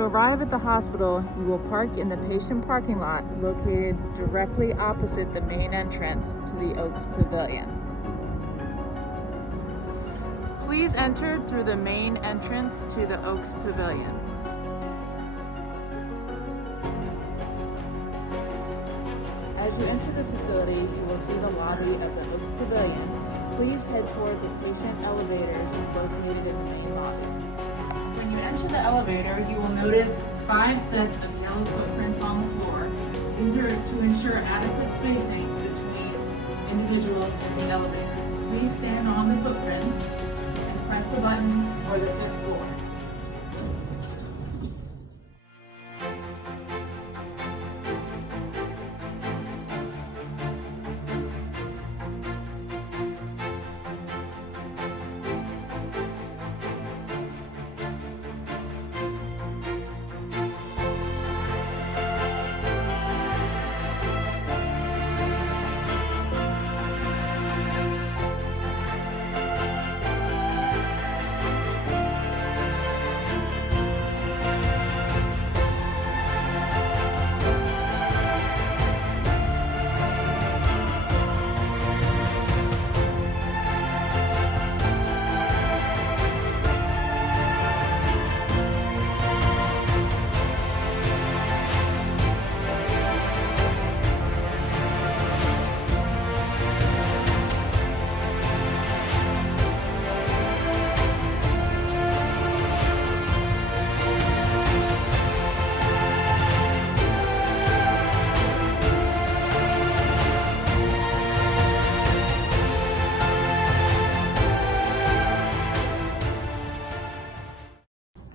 you arrive at the hospital, you will park in the patient parking lot located directly opposite the main entrance to the Oaks Pavilion. Please enter through the main entrance to the Oaks Pavilion. As you enter the facility, you will see the lobby of the Oaks Pavilion. Please head toward the patient elevators located in the main lobby. When you enter the elevator, you will notice 5 sets of yellow footprints on the floor. These are to ensure adequate spacing between individuals in the elevator. Please stand on the footprints and press the button for the 5th floor.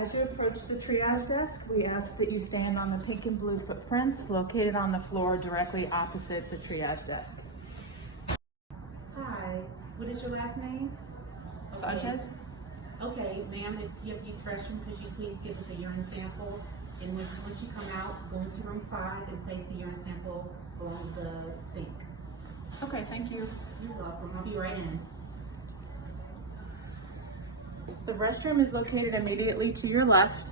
As you approach the triage desk, we ask that you stand on the pink and blue footprints located on the floor directly opposite the triage desk. Hi, what is your last name? Sanchez? Okay, ma'am, if you have to use the restroom, could you please give us a urine sample? And once you come out, go into room 5 and place the urine sample on the sink. Okay, thank you. You're welcome. I'll be right in. The restroom is located immediately to your left.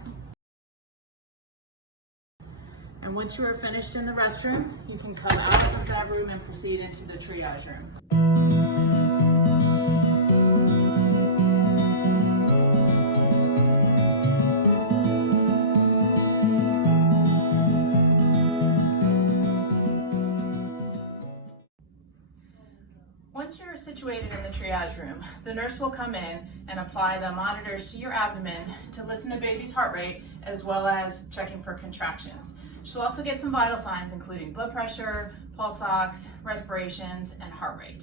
And once you are finished in the restroom, you can come out of that room and proceed into the triage room. Once you're situated in the triage room, the nurse will come in and apply the monitors to your abdomen to listen to baby's heart rate as well as checking for contractions. She'll also get some vital signs including blood pressure, pulse ox, respirations, and heart rate.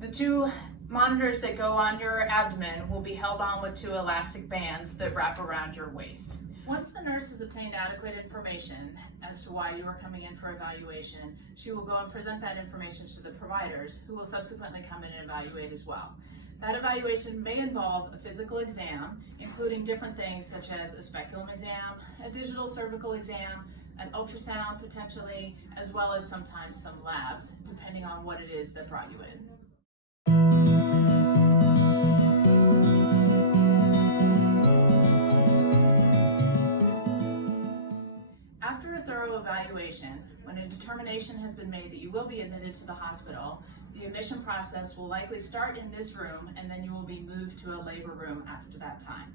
The 2 monitors that go on your abdomen will be held on with 2 elastic bands that wrap around your waist. Once the nurse has obtained adequate information as to why you are coming in for evaluation, she will go and present that information to the providers, who will subsequently come in and evaluate as well. That evaluation may involve a physical exam, including different things such as a speculum exam, a digital cervical exam, an ultrasound potentially, as well as sometimes some labs, depending on what it is that brought you in. After a thorough evaluation, when a determination has been made that you will be admitted to the hospital, the admission process will likely start in this room, and then you will be moved to a labor room after that time.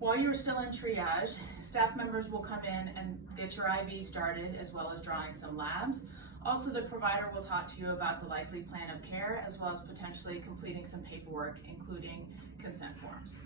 While you're still in triage, staff members will come in and get your IV started, as well as drawing some labs. Also, the provider will talk to you about the likely plan of care, as well as potentially completing some paperwork, including consent forms.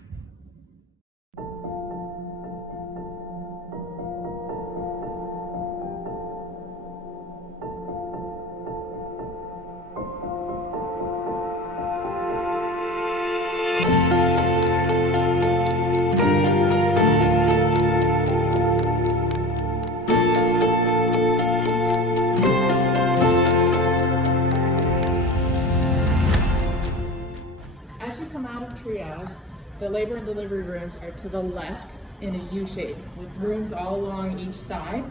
As you come out of triage, the labor and delivery rooms are to the left in a U shape with rooms all along each side.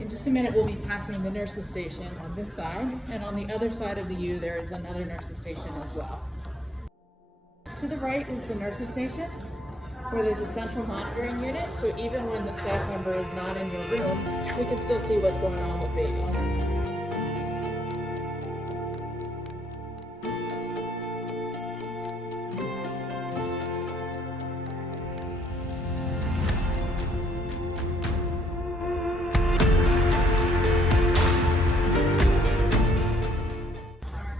In just a minute, we'll be passing the nurses station on this side, and on the other side of the U, there is another nurses station as well. To the right is the nurses station. where there's a central monitoring unit, so even when the staff member is not in your room, we can still see what's going on with baby.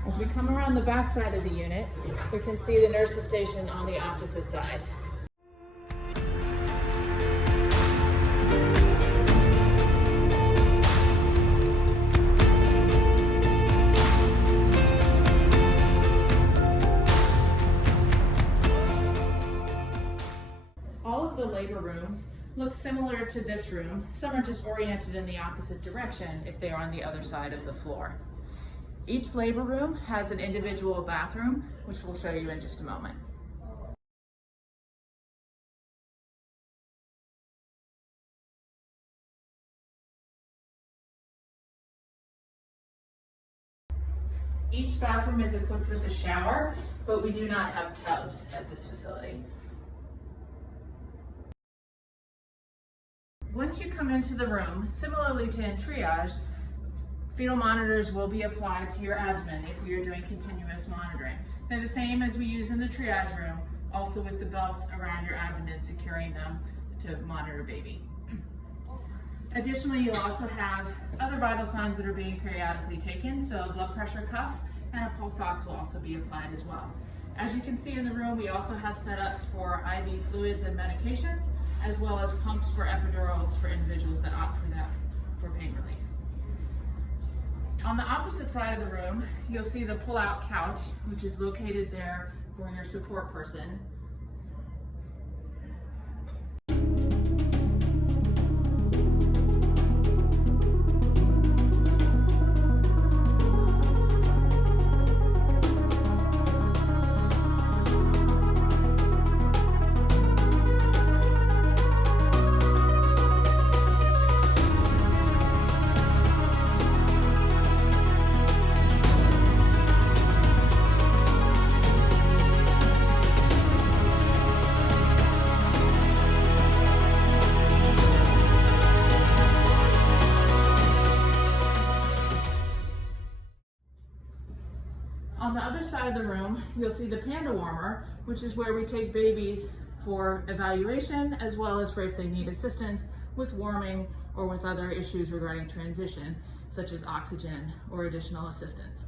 As we come around the back side of the unit, we can see the nurse's station on the opposite side. All of the labor rooms look similar to this room. Some are just oriented in the opposite direction if they are on the other side of the floor. Each labor room has an individual bathroom, which we'll show you in just a moment. Each bathroom is equipped with a shower, but we do not have tubs at this facility. Once you come into the room, similarly to in triage, fetal monitors will be applied to your abdomen if we are doing continuous monitoring. They're the same as we use in the triage room, also with the belts around your abdomen securing them to monitor baby. Additionally, you'll also have other vital signs that are being periodically taken, so a blood pressure cuff and a pulse ox will also be applied as well. As you can see in the room, we also have setups for IV fluids and medications, as well as pumps for epidurals for individuals that opt for that for pain relief. On the opposite side of the room, you'll see the pull-out couch, which is located there for your support person. On the other side of the room, you'll see the panda warmer, which is where we take babies for evaluation, as well as for if they need assistance with warming or with other issues regarding transition, such as oxygen or additional assistance.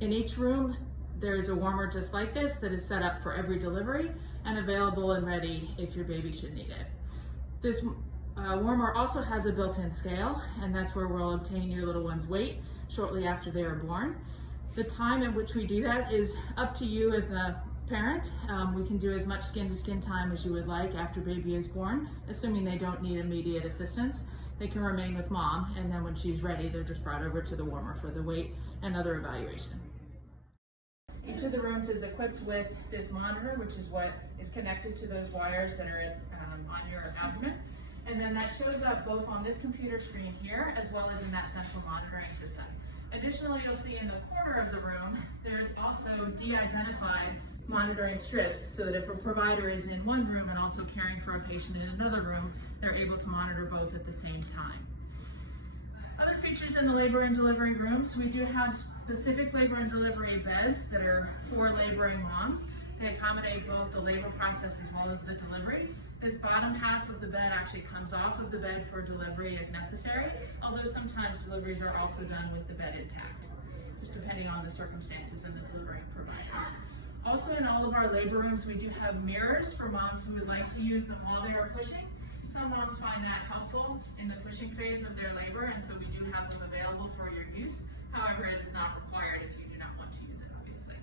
In each room, there is a warmer just like this that is set up for every delivery and available and ready if your baby should need it. This warmer also has a built-in scale, and that's where we'll obtain your little one's weight shortly after they are born. The time in which we do that is up to you as the parent. We can do as much skin-to-skin time as you would like after baby is born, assuming they don't need immediate assistance. They can remain with mom, and then when she's ready, they're just brought over to the warmer for the weight and other evaluation. Each of the rooms is equipped with this monitor, which is what is connected to those wires that are on your abdomen. And then that shows up both on this computer screen here, as well as in that central monitoring system. Additionally, you'll see in the corner of the room, there's also de-identified monitoring strips so that if a provider is in one room and also caring for a patient in another room, they're able to monitor both at the same time. Other features in the labor and delivery rooms, we do have specific labor and delivery beds that are for laboring moms. They accommodate both the labor process as well as the delivery. This bottom half of the bed actually comes off of the bed for delivery if necessary, although sometimes deliveries are also done with the bed intact, just depending on the circumstances and the delivering provider. Also in all of our labor rooms, we do have mirrors for moms who would like to use them while they are pushing. Some moms find that helpful in the pushing phase of their labor, and so we do have them available for your use. However, it is not required if you do not want to use it, obviously.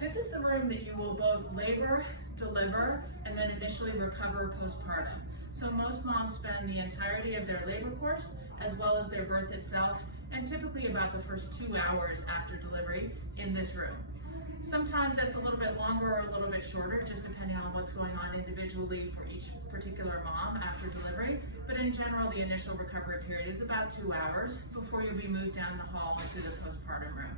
This is the room that you will both labor, deliver, and then initially recover postpartum. So most moms spend the entirety of their labor course, as well as their birth itself, and typically about the first 2 hours after delivery in this room. Sometimes that's a little bit longer or a little bit shorter, just depending on what's going on individually for each particular mom after delivery. But in general, the initial recovery period is about 2 hours before you'll be moved down the hall into the postpartum room.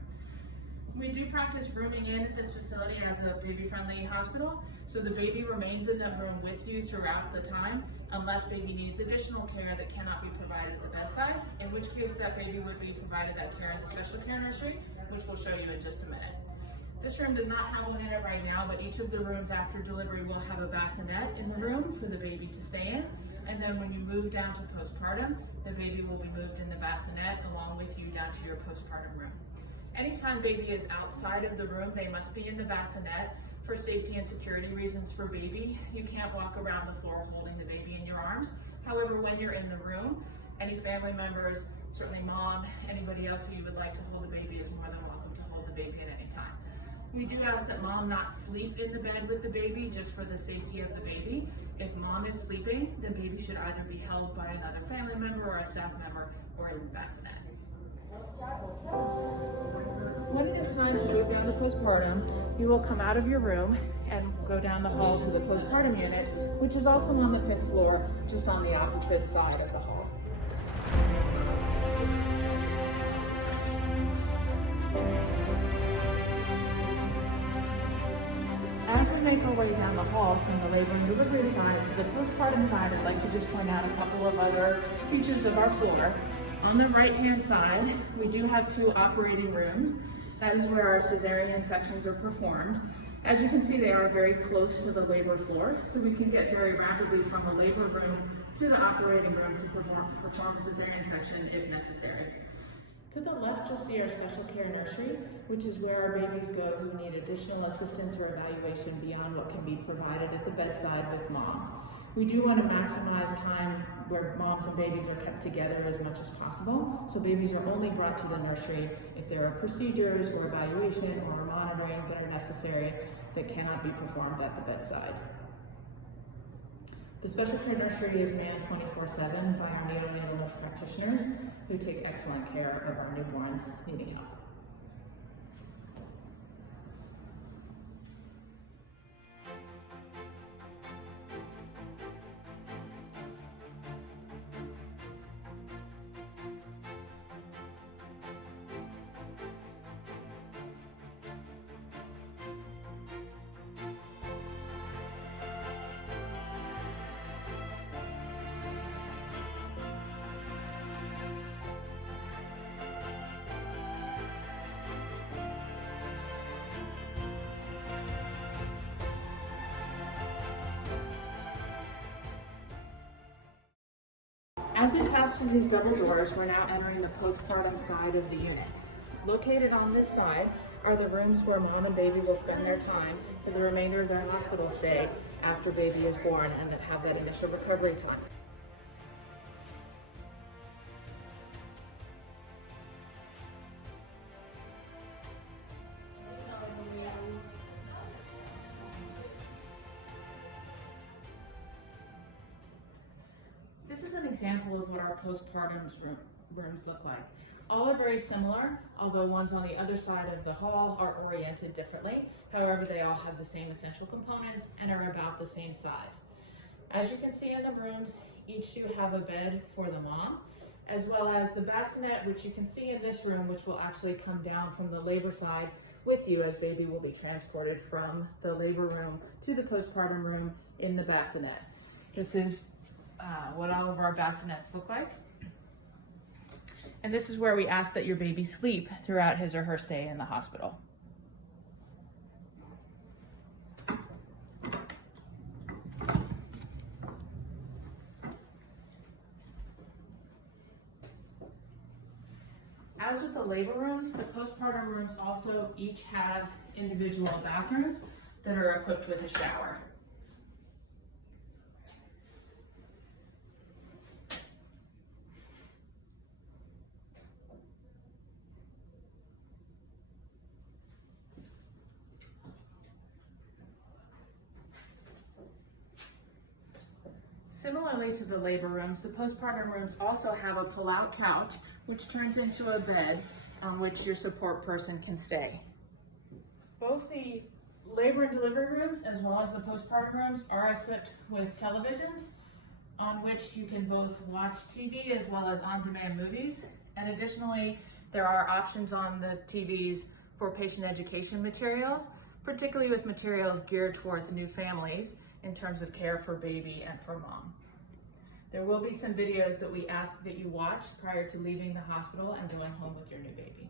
We do practice rooming in at this facility as a baby-friendly hospital, so the baby remains in the room with you throughout the time, unless baby needs additional care that cannot be provided at the bedside, in which case that baby would be provided that care in the special care nursery, which we'll show you in just a minute. This room does not have one in it right now, but each of the rooms after delivery will have a bassinet in the room for the baby to stay in. And then when you move down to postpartum, the baby will be moved in the bassinet along with you down to your postpartum room. Anytime baby is outside of the room, they must be in the bassinet for safety and security reasons for baby. You can't walk around the floor holding the baby in your arms. However, when you're in the room, any family members, certainly mom, anybody else who you would like to hold the baby is more than welcome to hold the baby at any time. We do ask that mom not sleep in the bed with the baby just for the safety of the baby. If mom is sleeping, the baby should either be held by another family member or a staff member or in the bassinet. When it is time to move down to postpartum, you will come out of your room and go down the hall to the postpartum unit, which is also on the 5th floor, just on the opposite side of the hall. As we make our way down the hall from the labor and delivery side to the postpartum side, I'd like to just point out a couple of other features of our floor. On the right-hand side, we do have 2 operating rooms. That is where our cesarean sections are performed. As you can see, they are very close to the labor floor, so we can get very rapidly from the labor room to the operating room to perform a cesarean section if necessary. To the left, you'll see our special care nursery, which is where our babies go who need additional assistance or evaluation beyond what can be provided at the bedside with mom. We do want to maximize time where moms and babies are kept together as much as possible, so babies are only brought to the nursery if there are procedures or evaluation or monitoring that are necessary that cannot be performed at the bedside. The special care nursery is manned 24/7 by our neonatal nurse practitioners who take excellent care of our newborns leading up. As we pass through these double doors, we're now entering the postpartum side of the unit. Located on this side are the rooms where mom and baby will spend their time for the remainder of their hospital stay after baby is born and that have that initial recovery time. This is an example of what our postpartum rooms look like. All are very similar, although ones on the other side of the hall are oriented differently. However, they all have the same essential components and are about the same size. As you can see in the rooms, each do have a bed for the mom, as well as the bassinet, which you can see in this room, which will actually come down from the labor side with you as baby will be transported from the labor room to the postpartum room in the bassinet. This is what all of our bassinets look like. And this is where we ask that your baby sleep throughout his or her stay in the hospital. As with the labor rooms, the postpartum rooms also each have individual bathrooms that are equipped with a shower. Similarly to the labor rooms, the postpartum rooms also have a pull-out couch, which turns into a bed on which your support person can stay. Both the labor and delivery rooms as well as the postpartum rooms are equipped with televisions on which you can both watch TV as well as on-demand movies. And additionally, there are options on the TVs for patient education materials, particularly with materials geared towards new families in terms of care for baby and for mom. There will be some videos that we ask that you watch prior to leaving the hospital and going home with your new baby.